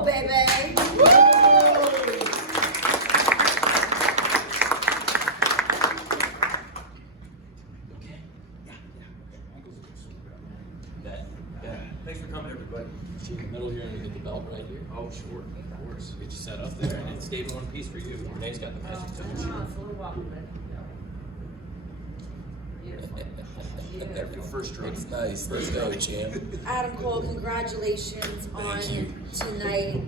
roll, baby. Woo! Thanks for coming, everybody. See in the middle here and you get the belt right here. Oh, sure, of course. Get you set up there, and it stayed in one piece for you. Renee's got the magic touch. It's a little walking, but beautiful. Your first drink. It's nice. Let's go, champ. Adam Cole, congratulations on tonight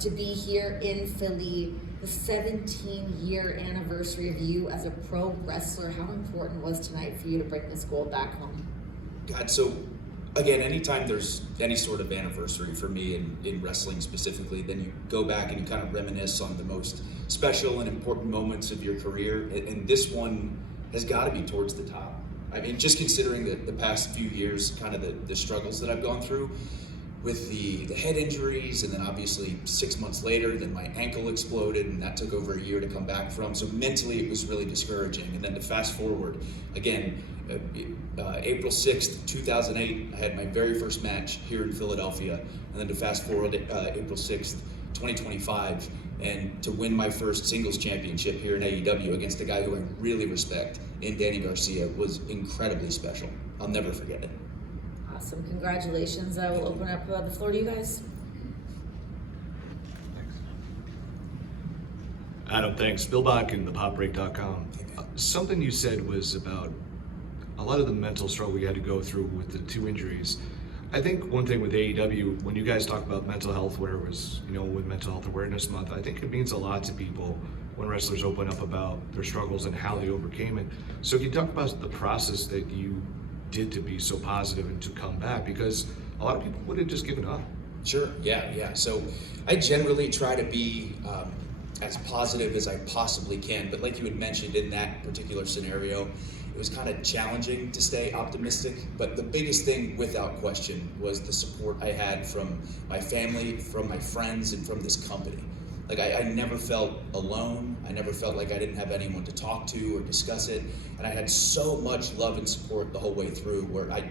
to be here in Philly. The 17-year anniversary of you as a pro wrestler. How important was tonight for you to bring this gold back home? God, so again, anytime there's any sort of anniversary for me in wrestling specifically, then you go back and you kind of reminisce on the most special and important moments of your career. And this one has got to be towards the top. I mean, just considering the past few years, kind of the struggles that I've gone through with the head injuries, and then obviously 6 months later, then my ankle exploded, and that took over a year to come back from. So mentally, it was really discouraging. And then to fast forward, again, April 6th, 2008, I had my very first match here in Philadelphia. And then to fast forward, April 6th, 2025, and to win my first singles championship here in AEW against a guy who I really respect in Danny Garcia was incredibly special. I'll never forget it. Awesome, congratulations. I will open up the floor to you guys. Adam, thanks. Bill Bakken, thepopbreak.com. Something you said was about a lot of the mental struggle you had to go through with the two injuries. I think one thing with AEW, when you guys talk about mental health, where it was, with Mental Health Awareness Month, I think it means a lot to people when wrestlers open up about their struggles and how they overcame it. So can you talk about the process that you did to be so positive and to come back? Because a lot of people would have just given up. Sure, yeah. So I generally try to be as positive as I possibly can, but like you had mentioned in that particular scenario, it was kind of challenging to stay optimistic. But the biggest thing, without question, was the support I had from my family, from my friends, and from this company. Like I never felt alone. I never felt like I didn't have anyone to talk to or discuss it. And I had so much love and support the whole way through, where I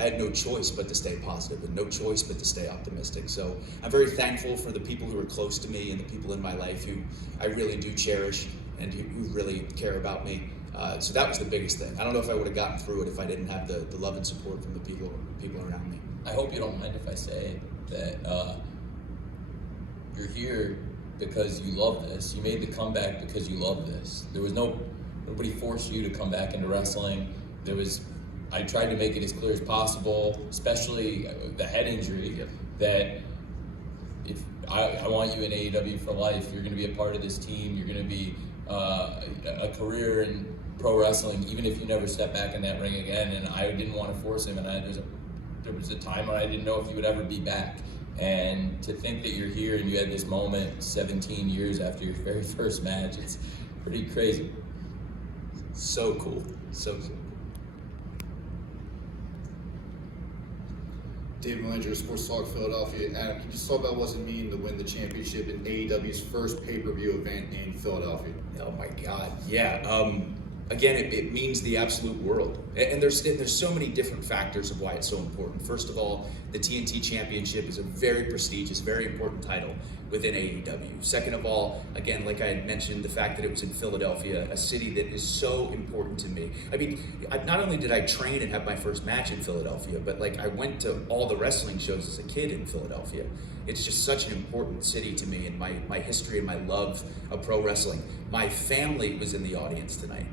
had no choice but to stay positive and no choice but to stay optimistic. So I'm very thankful for the people who are close to me and the people in my life who I really do cherish and who really care about me. So that was the biggest thing. I don't know if I would have gotten through it if I didn't have the love and support from the people around me. I hope you don't mind if I say that you're here because you love this. You made the comeback because you love this. There was nobody forced you to come back into wrestling. I tried to make it as clear as possible, especially the head injury, that if I want you in AEW for life, you're going to be a part of this team. You're going to be a career in pro wrestling, even if you never step back in that ring again. And I didn't want to force him, and there was a time when I didn't know if you would ever be back. And to think that you're here and you had this moment 17 years after your very first match, it's pretty crazy. So cool, so cool. David Melanger, Sports Talk Philadelphia. Adam, can you just talk about what it mean to win the championship in AEW's first pay-per-view event in Philadelphia? Oh my God, yeah. Again, it means the absolute world. And there's so many different factors of why it's so important. First of all, the TNT Championship is a very prestigious, very important title within AEW. Second of all, again, like I had mentioned, the fact that it was in Philadelphia, a city that is so important to me. I mean, not only did I train and have my first match in Philadelphia, but I went to all the wrestling shows as a kid in Philadelphia. It's just such an important city to me, and my history and my love of pro wrestling. My family was in the audience tonight.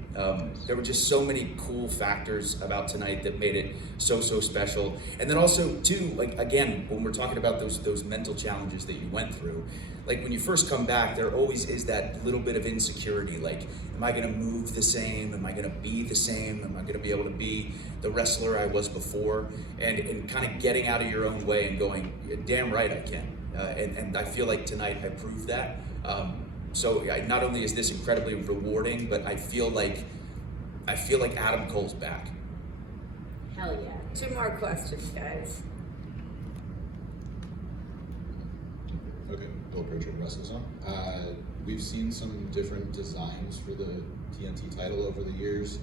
There were just so many cool factors about tonight that made it so special. And then also too, again, when we're talking about those mental challenges that you went through, when you first come back, there always is that little bit of insecurity. Am I gonna move the same? Am I gonna be the same? Am I gonna be able to be the wrestler I was before? And kind of getting out of your own way and going, damn right I can. And I feel like tonight I proved that. So not only is this incredibly rewarding, but I feel like Adam Cole's back. Hell yeah. 2 more questions, guys. Okay, Bill Pritchard, WrestleZone. We've seen some different designs for the TNT title over the years.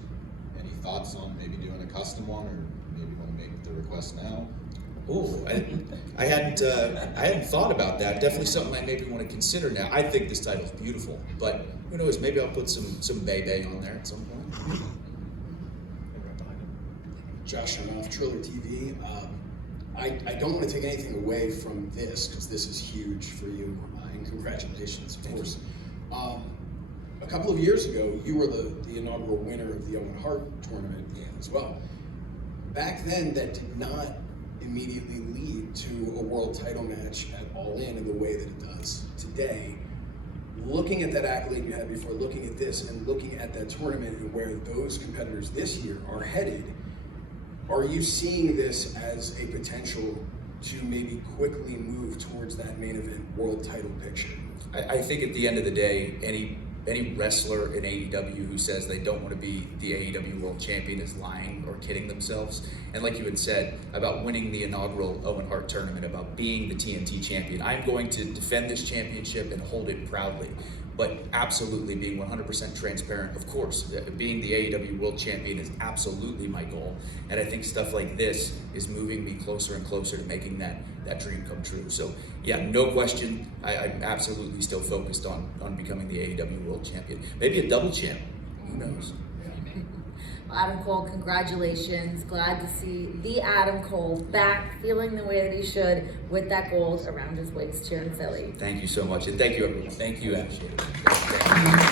Any thoughts on maybe doing a custom one, or maybe want to make the request now? Ooh, I hadn't thought about that. Definitely something I maybe want to consider now. I think this title's beautiful, but who knows? Maybe I'll put some Bay on there at some point. Josh Chernoff, Triller TV. I don't want to take anything away from this because this is huge for you, and congratulations, of course. A couple of years ago, you were the inaugural winner of the Owen Hart tournament as well. Back then, that did not immediately lead to a world title match at All In the way that it does today. Looking at that accolade you had before, looking at this, and looking at that tournament and where those competitors this year are headed, are you seeing this as a potential to maybe quickly move towards that main event world title picture? I think at the end of the day, any wrestler in AEW who says they don't want to be the AEW World Champion is lying or kidding themselves. And like you had said about winning the inaugural Owen Hart tournament, about being the TNT champion, I'm going to defend this championship and hold it proudly. But absolutely being 100% transparent, of course, being the AEW World Champion is absolutely my goal. And I think stuff like this is moving me closer and closer to making that dream come true. So yeah, no question, I'm absolutely still focused on becoming the AEW World Champion. Maybe a double champ, who knows? Adam Cole, congratulations. Glad to see the Adam Cole back, feeling the way that he should, with that gold around his waist here in Philly. Thank you so much, and thank you everyone. Thank you, Appreciate it.